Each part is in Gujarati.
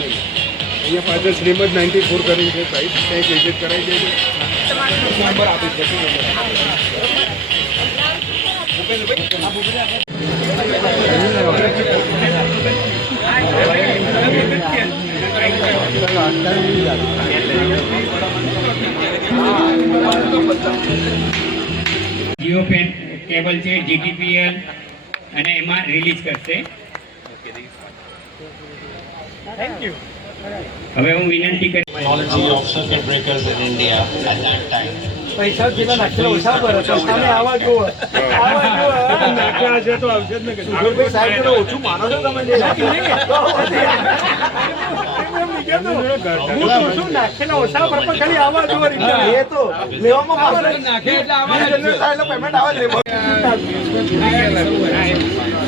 અહીંયા પાછળ શ્રીમદ નાઇન્ટી ફોર કરીને છે સાઈડ ત્યાં વિઝિટ કરાવી દેજો. નંબર આપી છે જીઓ પેન કેબલ છે જીટીપીએલ અને એમાં રિલીઝ કરશે. હવે હું વિનંતી કરી technology of circuit breakers in India at that time પૈસા જેટલા નાખેલા ઓછા પર હતા. તમે આવા જુઓ. આવા જુઓ. નાખ્યા છે તો આવશે જ ને કે સુગરભાઈ સાહેબ ઓછું માનો છો તમે કહેતો. હું તો શું નાખેલા ઓછા પર પણ ખાલી આવા જુઓ રીતે. એ તો લેવામાં આવે ને. General થાય એટલે payment આવે જ લેવામાં.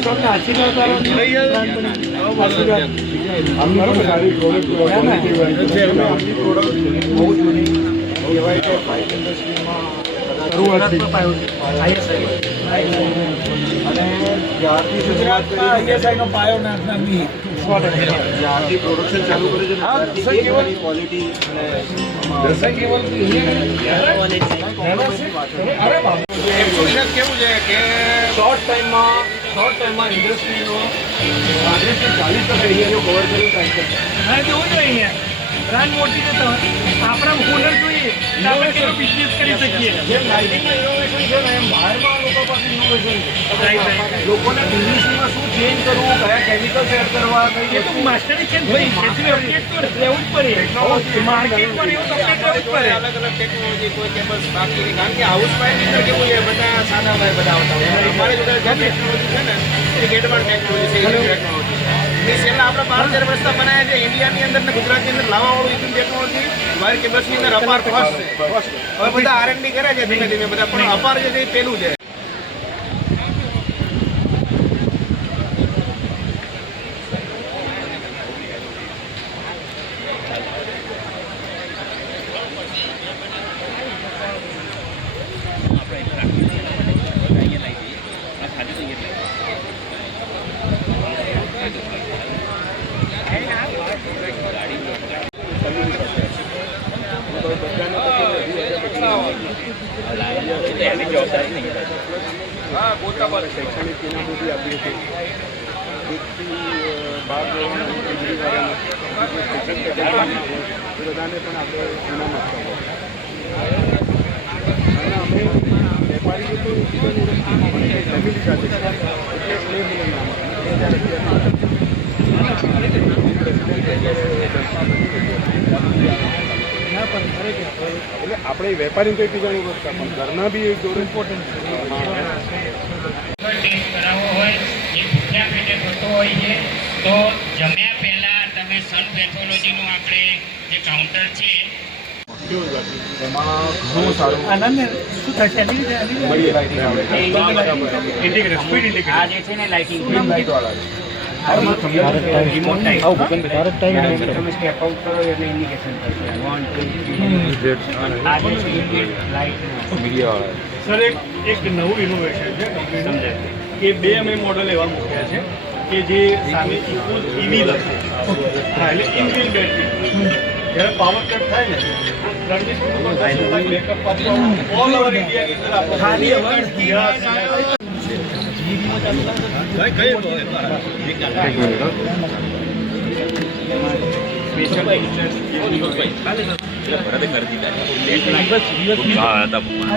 તમને આશીર્વાદ આલો. આશીર્વાદ. અમારું સારી પ્રોડક્ટ ક્વોલિટી છે અને આમની પ્રોડક્ટ બહુ જૂની કહેવાય કે પાઇપ ઇન્ડસ્ટ્રીમાં શરૂઆતથી અને જ્યારથી શરૂઆત કરી નો પાયો નાખનારની. જ્યારથી પ્રોડક્શન ચાલુ કરે છે બધી શોર્ટ ટાઈમમાં શોર્ટ ટાઈમમાં ઇન્ડસ્ટ્રીનો પાંત્રીસથી ચાલીસ ટકા એરિયાનો કવર હા જોવું જોઈએ બ્રાન્ડ મોટી છે આપણા હુનર જોઈએ આપણે કેવો બિઝનેસ કરી શકીએ જેમ લાઇટિંગમાં ઇનોવેશન છે ને એમ બહારમાં પાસે ઇનોવેશન છે લોકોને બિઝનેસમાં શું ચેન્જ કરવું કયા કેમિકલ્સ એડ કરવા કઈ એ તો માસ્ટરી છે ભાઈ એટલે અપડેટ તો રહેવું જ પડે. માર્કેટમાં એવું તો અપડેટ રહેવું જ પડે. અલગ અલગ ટેકનોલોજી કોઈ કેબલ્સ બાકી કારણ કે હાઉસની અંદર કેવું છે બધા સાદા ભાઈ બધા આવતા હોય. અમારે જોડે જે ટેકનોલોજી છે ને એ એડવાન્સ ટેકનોલોજી છે એવી ટેકનોલોજી છે. છેલ્લા આપણે બાર તેર વર્ષના બનાવ્યા છે ઇન્ડિયાની અંદર ને ગુજરાતની અંદર લાવવાવાળું એવી ટેકનોલોજી વાયર કેબલ્સની અંદર અપાર ફર્સ્ટ છે. હવે બધા આરએનડી કરે છે ધીમે ધીમે બધા પણ અપાર જે છે એ પેલું છે. શૈક્ષણિક ઇનામો બી આપીએ છીએ એકથી અ, બાર ધોરણ ડિગ્રીવાળાને શિક્ષણ કરતા એ બધાને પણ આપણે ઇનામ આપતા હોય અને અમે વેપારીઓ તો બીજા જોડે ફેમિલી સાથે છે. એટલે એ મને ઇનામ આપે. બે હજાર અગિયારમાં એટલે આપણે વેપારી તો એકબીજાનું કરતા પણ ઘરના બી એક જોડે ઇમ્પોર્ટન્ટ છે. તો જમ્યા પહેલા તમે સન પેથોલોજીનું આપણે જે કાઉન્ટર છે એમાં ઘણું સારું આનંદ શું થશે એની રીતે આ જે છે ને લાઇટિંગ લાઈટ વાળા રિમોટ ટાઈપ તમે સ્ટેપ આઉટ કરો એટલે ઇન્ડિકેશન થશે વન ટુ આ જે છે લાઇટ મીડિયા વાળા સર એક એક નવું ઇનોવેશન છે કંપનીનું કે બે અમે મોડલ એવા મૂક્યા છે કે જે સામે ઇકો ઈવી લખે. હા એટલે ઇન્બિલ બેટરી જ્યારે પાવર કટ થાય ને ત્રણથી સુધી બધા બેકઅપ આપવા ઓલ ઓવર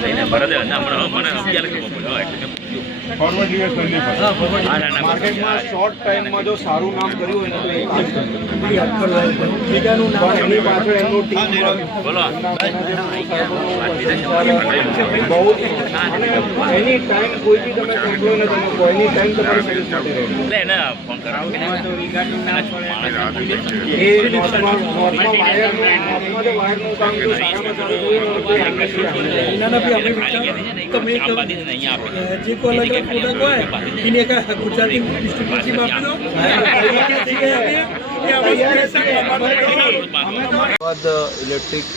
ઇન્ડિયાની અંદર આપણો ખાલી અવાજ ફોરવર્ડ યુએસ માર્કેટમાં શોર્ટ ટાઈમમાં જો સારું નામ કર્યું હોય તો એ કામ કરે. બીજાનું નામ પણ એની પાછળ એમનું ટીમ બહુ એની ટાઈમ કોઈ બી તમે કમ્પ્લેન તમે કહો ટાઈમ તમારે સર્વિસ માટે એ નોર્થમાં નોર્થમાં વાયરનું નોર્થમાં જે વાયરનું કામ જો સારામાં સારું થયું તો એમને બી આપણે આપણે વિચાર. તમે જે કોઈ અલગ અલગ પ્રોડક્ટ હોય એને એક ગુજરાતી ડિસ્ટ્રીબ્યુશન આપી દો થઈ ગયા આપીએ Ahmedabad electric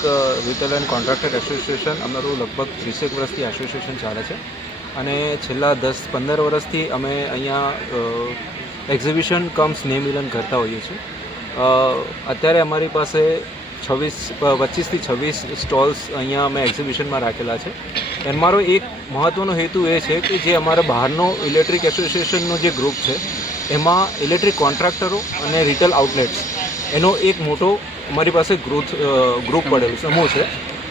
retail and contractor association અમારું લગભગ ત્રીસેક વર્ષથી એસોસિએશન ચાલે છે. અને છેલ્લા દસ પંદર વર્ષથી અમે અહીંયા એક્ઝિબિશન કમ સ્નેહ મિલન કરતા હોઈએ છીએ. અત્યારે અમારી પાસે છવ્વીસ પચીસથી છવ્વીસ સ્ટોલ્સ અહીંયા અમે એક્ઝિબિશનમાં રાખેલા છે. અને મારો એક મહત્ત્વનો હેતુ એ છે કે જે અમારા બહારનો ઇલેક્ટ્રિક એસોસિએશનનો જે ગ્રુપ છે, એમાં ઇલેક્ટ્રિક કોન્ટ્રાક્ટરો અને રિટેલ આઉટલેટ્સ, એનો એક મોટો અમારી પાસે ગ્રુથ ગ્રુપ પડેલું સમૂહ છે.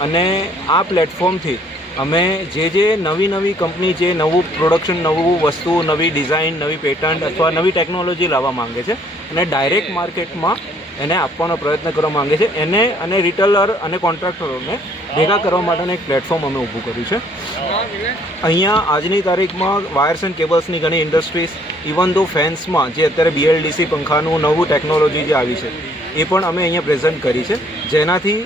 અને આ પ્લેટફોર્મથી અમે જે જે નવી નવી કંપની જે નવું પ્રોડક્શન, નવું વસ્તુ, નવી ડિઝાઇન, નવી પેટન્ટ અથવા નવી ટેકનોલોજી લાવવા માંગે છે, અને ડાયરેક્ટ માર્કેટમાં એને આપવાનો પ્રયત્ન કરવા માંગે છે. એને અને રિટેલર અને કોન્ટ્રાક્ટરોને ભેગા કરવા માટેનું એક પ્લેટફોર્મ અમે ઊભું કર્યું છે. અહીંયા આજની તારીખમાં વાયર્સ એન્ડ કેબલ્સની ઘણી ઇન્ડસ્ટ્રીઝ ઇવન દો ફેન્સમાં જે અત્યારે બીએલડીસી પંખાનું નવું ટેકનોલોજી જે આવી છે, એ પણ અમે અહીંયા પ્રેઝન્ટ કરી છે. જેનાથી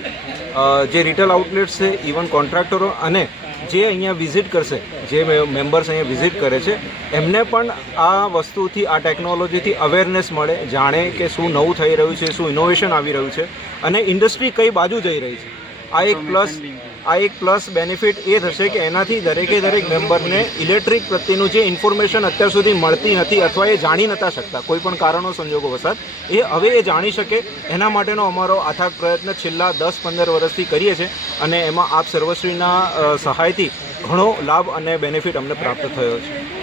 જે રિટેલ આઉટલેટ્સ છે ઇવન કોન્ટ્રાક્ટરો અને જે અહીંયા વિઝિટ કરશે જે મેમ્બર્સ અહીંયા વિઝિટ કરે છે એમને પણ આ વસ્તુથી આ ટેકનોલોજીથી અવેરનેસ મળે જાણે કે શું નવું થઈ રહ્યું છે શું ઇનોવેશન આવી રહ્યું છે. અને ઇન્ડસ્ટ્રી કઈ બાજુ જઈ રહી છે. આ એક પ્લસ આ એક પ્લસ બેનિફિટ એ થશે કે એનાથી દરેકે દરેક મેમ્બરને ઇલેક્ટ્રિક પ્રત્યેનું જે ઇન્ફોર્મેશન અત્યાર સુધી મળતી નથી અથવા એ જાણી નતા શકતા, કોઈ પણ કારણો સંજોગો વસાત, એ હવે એ જાણી શકે. એના માટેનો અમારો અથાગ પ્રયત્ન છેલ્લા દસ પંદર વર્ષથી કરીએ છીએ અને એમાં આપ સર્વશ્રીના સહાયથી ઘણો લાભ અને બેનિફિટ અમને પ્રાપ્ત થયો છે.